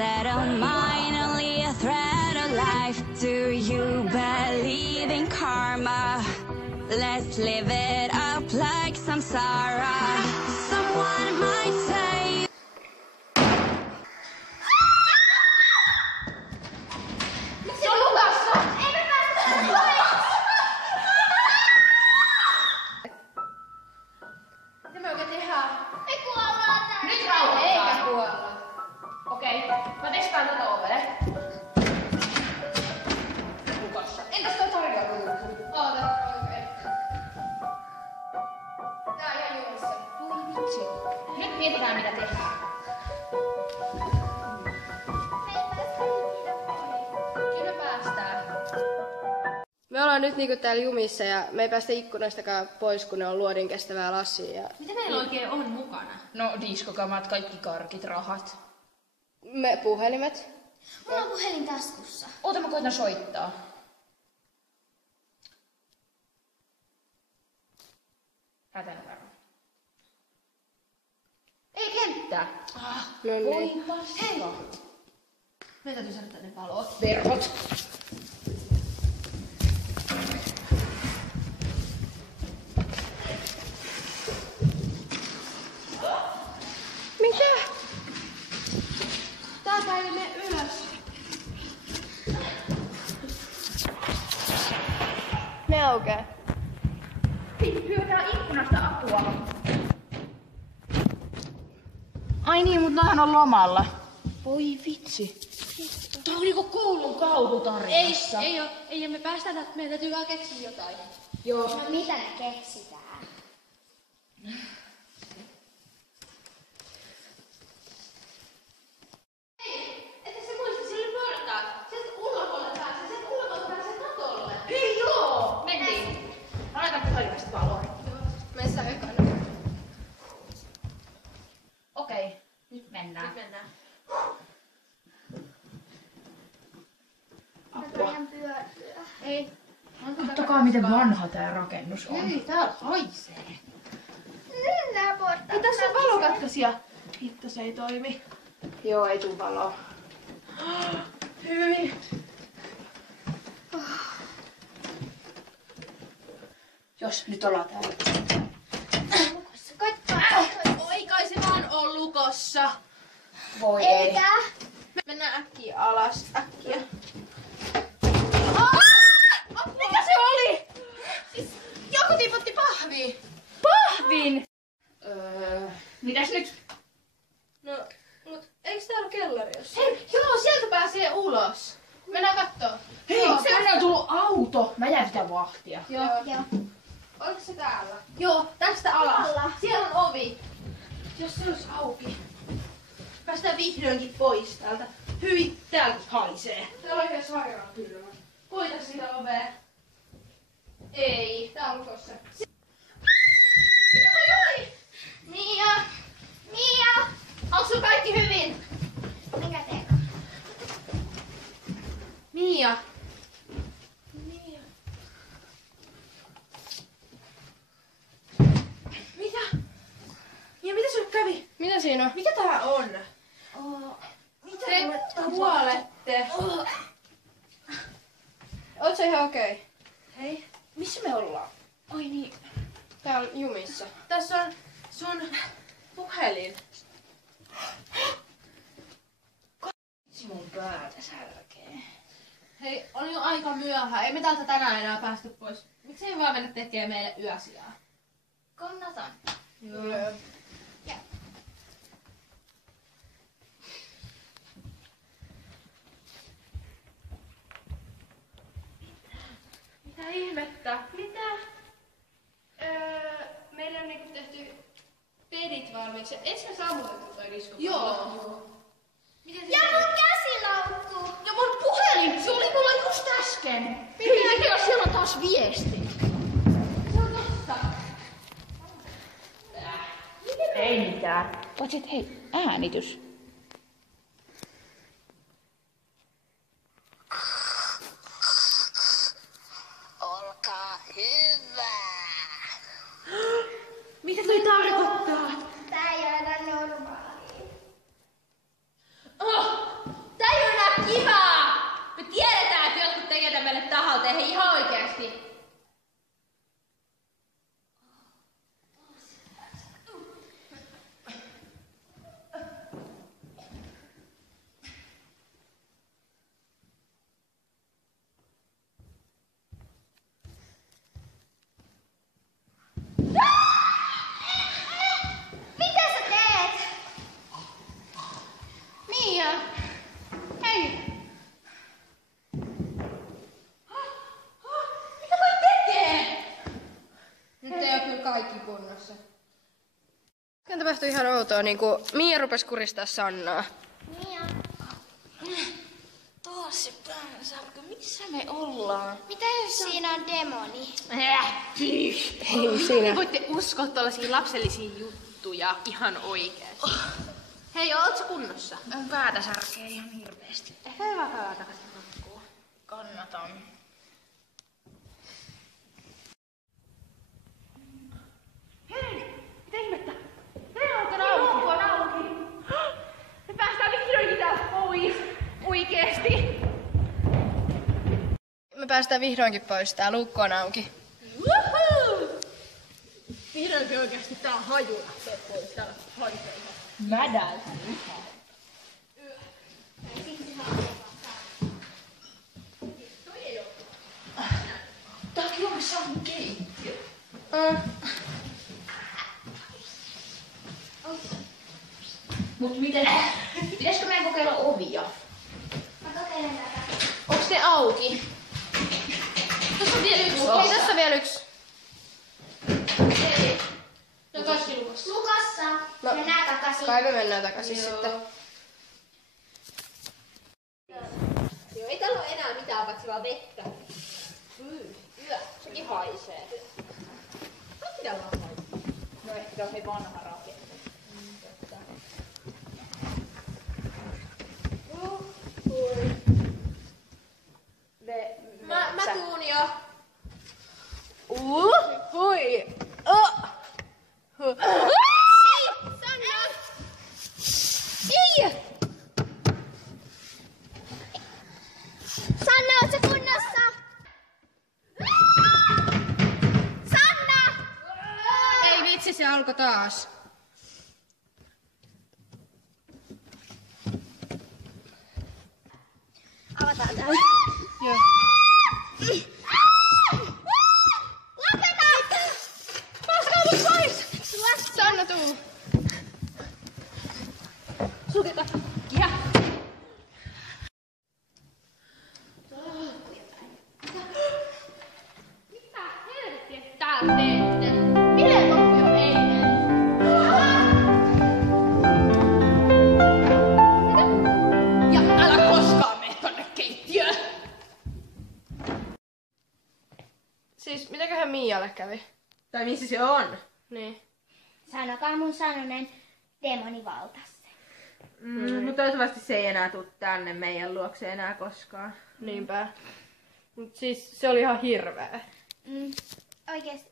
unsettled mind, only a thread of life. Do you believe in karma? Let's live it up like samsara. Someone might say miksi on lukassa? Ei me päästä mitä me oikein tehdään? Me kuollaan täällä. Nyt rauhoittaa. Eikä kuolla. Okei, mä testaan tätä ovea. Lukassa. Entäs toi toinen ruutu? Oota, okei. Tää on ihan jumissa. Voi vitsi. Nyt mietitään mitä tehdään. Kyllä me päästään. Me ollaan nyt niinku täällä jumissa ja me ei päästä ikkunaistakaan pois, kun ne on luodin kestävää lassia. Mitä meillä oikein on mukana? No diskokamat, kaikki karkit, rahat. Me puhelimet. Mulla on puhelin taskussa. Oota, mä koitan soittaa. Hätänumero. Ei kenttää. No niin. Voi paska. Meidän täytyy saada tänne valot. Verhot. Mitä? Täältä ei mene ylös. Me aukeaa. Pyydetään ikkunasta apua. Ai niin, mutta noihan on lomalla. Voi vitsi. Tää on niinku koulun kauhutarjassa. Ei, me päästään täältä. Meidän täytyy vaan keksiä jotain. Joo. No mitä me keksitään? Ette se muista, siellä oli portaat. Sieltä ulkopuolelle pääsee, sieltä ulkopuolelle pääsee katolle. Hei joo! Mentiin. Mä laitan puhelimesta valoa. Meissä ekana. Okei, nyt mennään. Nyt mennään. Apua. Ei. Kattokaa miten vanha tää rakennus on. Ei, täällä haisee. Nää portaat. Ei, tässä on valokatkaisija. Hitto, se ei toimi. Joo, ei tuu valoa. Hyi. Jos nyt ollaan täällä. Oi kai se vaan on lukossa. Voi ei. Eikä. Mennään äkkiä alas. Äkkiä. Mikä se oli? Siis joku tiputti pahviin. Pahvin! Mitäs nyt? No, mut eiks täällä ole kellari jossain? Hei, Joo, sieltä pääsee ulos. Mennään kattoo. hei, Joo, tänne on tullut auto. Mä jään sitä vahtia. Joo. Joo. Oliko se täällä? Joo, tästä alas. Alla. Siellä on ovi. Jos se olisi auki. Päästään vihdoinkin pois täältä. Hyi, täältä haisee. Täällä on ihan sairaan kylmä. Koita sitä ovea. Ei, tää on lukossa. Mitä toi oli? Mia! Mia! Onko sulla kaikki hyvin? Mikä teet? Mia. Mia. Mitä? Ja mitä sulle kävi? Mitä siinä on? Mikä tää on? Mitä Te kuolette. Oot sä ihan okei? Hei. Missä me ollaan? Oi niin. Täällä jumissa. Tässä on sun puhelin. Mun päätä särkee. Hei, on jo aika myöhään. Ei me täältä tänään enää päästy pois. Miksei me vaan mennä tekemään meille yösijaa? Konnaton. Joo. Mitä ihmettä? Mitä? Meillä on niinku tehty pedit valmiiksi. Eikö me sammutettu toi disko? Joo. Miten se Ja mun käsilaukku! Ja mun puhelin, se oli mulla just äsken. Mikä siellä on taas viesti? Se on totta. Ei mitään. Paitsi et hei, äänitys. Olkaa hyvä. Mitä toi tarkoittaa? Tää ei ole enää normaalia. Oh! kunnossa. Äsken tapahtui ihan outoa, niinku Mia rupesi kuristaa Sannaa. Mia. Taas se päänsärky. Missä me ollaan? Mitä jos siinä on demoni? Ei siinä. Voitte uskoa tällaisiin lapsellisiin juttuja ihan oikeesti. Hei, ootko kunnossa? Päätä särkee ihan hirveesti. Ehkä hyvä käydä takaisin nukkuun. Kannatan. Hei, mitä ihmettä? Hei, on auki. Me päästään vihdoinkin täältä pois. Oikeesti. Me päästään vihdoinkin pois, tää luukku on auki. Woohoo! Vihdoinkin oikeesti tää haju lähtee pois täällä haiteilla. Mädältä. Tää on Suomessa on keittiö. Mut miten? Pitäisikö meidän kokeilla ovia? Mä kokeilen tätä. Onks ne auki? Tuossa on vielä yksi. Hei, tässä on vielä yksi. No kaikki lukassa. Lukassa. No, Mennään takaisin. Kai me mennään takaisin sitten. Joo, ei täällä oo enää mitään paitsi vaan vettä. Sekin haisee. Kaikki täällä on haisee. No ehkä tää on se vanha rakenne. Mä tuun jo. Hui! Sanna! Ei! Sanna, oot sä kunnossa? Sanna! Ei vitsi, se alkoi taas. Avataan tää. Joo. Lopeta! Päästään mut pois! Sanna, tuu. Sulketa. Ja. Mitä helvettiä täällä teette? Bileet loppui jo eilen. Ja älä koskaan mene tonne keittiöön. Siis, mitäköhän Mialle kävi? Tai missä se on? Niin. Sanokaa mun sanoneen demoni valtasi. Mutta toivottavasti se ei enää tule tänne meidän luokse enää koskaan. Niinpä. Mut siis se oli ihan hirveä. Oikeesti.